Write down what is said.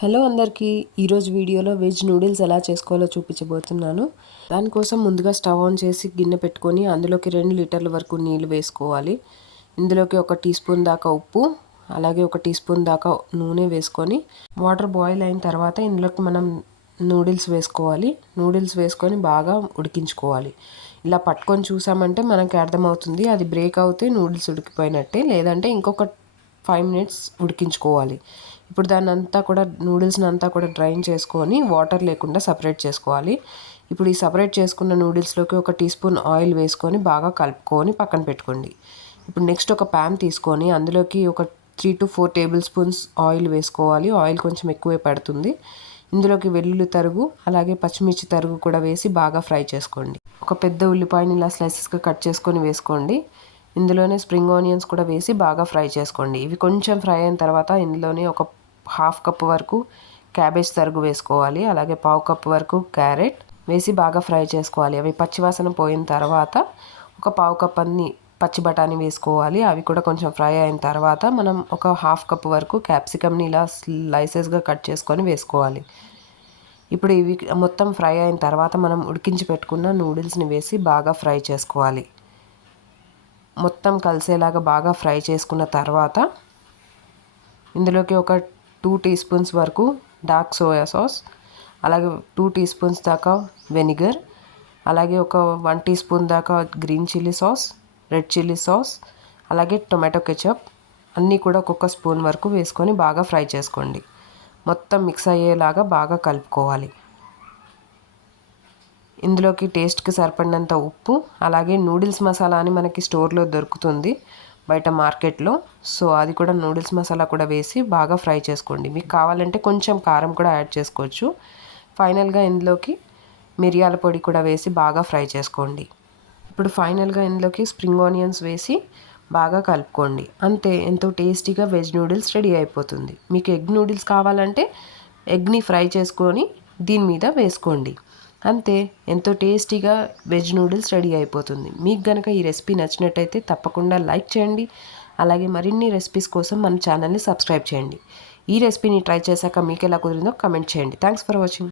Hello అందరికీ ఈరోజు వీడియోలో వెజ్ నూడిల్స్ ఎలా చేసుకోవాలో చూపించబోతున్నాను. దానికోసం ముందుగా స్టవ్ ఆన్ చేసి గిన్నె పెట్టుకొని అందులోకి 2 లీటర్ల వరకు నీళ్ళు వేసుకోవాలి. ఇందులోకి 1 టీ స్పూన్ దాకా ఉప్పు, అలాగే 1 టీ స్పూన్ దాకా నూనె వేసుకొని వాటర్ బాయిల్ అయిన తర్వాత ఇందులోకి మనం నూడిల్స్ వేసుకోవాలి. నూడిల్స్ వేసుకొని బాగా ఉడికించుకోవాలి. ఇలా పట్టుకొని చూసామంటే మనకి అర్థమవుతుంది, అది బ్రేక్ అవుతే నూడిల్స్ ఉడికిపోయినట్టే, లేదంటే ఇంకొక 5 మినిట్స్ ఉడికించుకోవాలి. ఇప్పుడు దాన్ని అంతా కూడా నూడిల్స్ని అంతా కూడా డ్రైన్ చేసుకొని వాటర్ లేకుండా సపరేట్ చేసుకోవాలి. ఇప్పుడు ఈ సపరేట్ చేసుకున్న నూడిల్స్లోకి 1 టీ స్పూన్ ఆయిల్ వేసుకొని బాగా కలుపుకొని పక్కన పెట్టుకోండి. ఇప్పుడు నెక్స్ట్ ఒక ప్యాన్ తీసుకొని అందులోకి ఒక 3 to 4 టేబుల్ స్పూన్స్ ఆయిల్ వేసుకోవాలి. ఆయిల్ కొంచెం ఎక్కువే పడుతుంది. ఇందులోకి వెల్లుల్లి తరుగు, అలాగే పచ్చిమిర్చి తరుగు కూడా వేసి బాగా ఫ్రై చేసుకోండి. ఒక పెద్ద ఉల్లిపాయని ఇలా స్లైసెస్గా కట్ చేసుకొని వేసుకోండి. ఇందులోనే స్ప్రింగ్ ఆనియన్స్ కూడా వేసి బాగా ఫ్రై చేసుకోండి. ఇవి కొంచెం ఫ్రై అయిన తర్వాత ఇందులోనే ఒక 1/2 కప్ వరకు క్యాబేజ్ తరుగు వేసుకోవాలి. అలాగే 1/4 కప్ వరకు క్యారెట్ వేసి బాగా ఫ్రై చేసుకోవాలి. అవి పచ్చివాసన పోయిన తర్వాత ఒక 1/4 కప్ అన్ని పచ్చి బఠానీ వేసుకోవాలి. అవి కూడా కొంచెం ఫ్రై అయిన తర్వాత మనం ఒక 1/2 కప్ వరకు క్యాప్సికమ్ని ఇలా స్లైసెస్గా కట్ చేసుకొని వేసుకోవాలి. ఇప్పుడు ఇవి మొత్తం ఫ్రై అయిన తర్వాత మనం ఉడికించి పెట్టుకున్న నూడిల్స్ని వేసి బాగా ఫ్రై చేసుకోవాలి. మొత్తం కలిసేలాగా బాగా ఫ్రై చేసుకున్న తర్వాత ఇందులోకి ఒక 2 టీ స్పూన్స్ వరకు డార్క్ సోయా సాస్, అలాగే 2 టీ స్పూన్స్ దాకా వెనిగర్, అలాగే ఒక 1 టీ స్పూన్ దాకా green chilli sauce, red chilli sauce, అలాగే టొమాటో కెచప్ అన్నీ కూడా ఒక్కొక్క స్పూన్ వరకు వేసుకొని బాగా ఫ్రై చేసుకోండి. మొత్తం మిక్స్ అయ్యేలాగా బాగా కలుపుకోవాలి. ఇందులోకి టేస్ట్కి సరిపడినంత ఉప్పు, అలాగే నూడిల్స్ మసాలా అని మనకి స్టోర్లో దొరుకుతుంది బయట మార్కెట్లో. సో అది కూడా నూడిల్స్ మసాలా కూడా వేసి బాగా ఫ్రై చేసుకోండి. మీకు కావాలంటే కొంచెం కారం కూడా యాడ్ చేసుకోవచ్చు. ఫైనల్గా ఇందులోకి మిరియాల పొడి కూడా వేసి బాగా ఫ్రై చేసుకోండి. ఇప్పుడు ఫైనల్గా ఇందులోకి స్ప్రింగ్ ఆనియన్స్ వేసి బాగా కలుపుకోండి. అంతే, ఎంతో టేస్టీగా వెజ్ నూడిల్స్ రెడీ అయిపోతుంది. మీకు ఎగ్ నూడిల్స్ కావాలంటే ఎగ్ని ఫ్రై చేసుకొని దీని మీద వేసుకోండి. అంతే, ఎంతో టేస్టీగా వెజ్ నూడిల్స్ రెడీ అయిపోతుంది. మీకు కనుక ఈ రెసిపీ నచ్చినట్టయితే తప్పకుండా లైక్ చేయండి. అలాగే మరిన్ని రెసిపీస్ కోసం మన ఛానల్ని సబ్స్క్రైబ్ చేయండి. ఈ రెసిపీని ట్రై చేశాక మీకు ఎలా కుదిరిందో కమెంట్ చేయండి. Thanks for watching.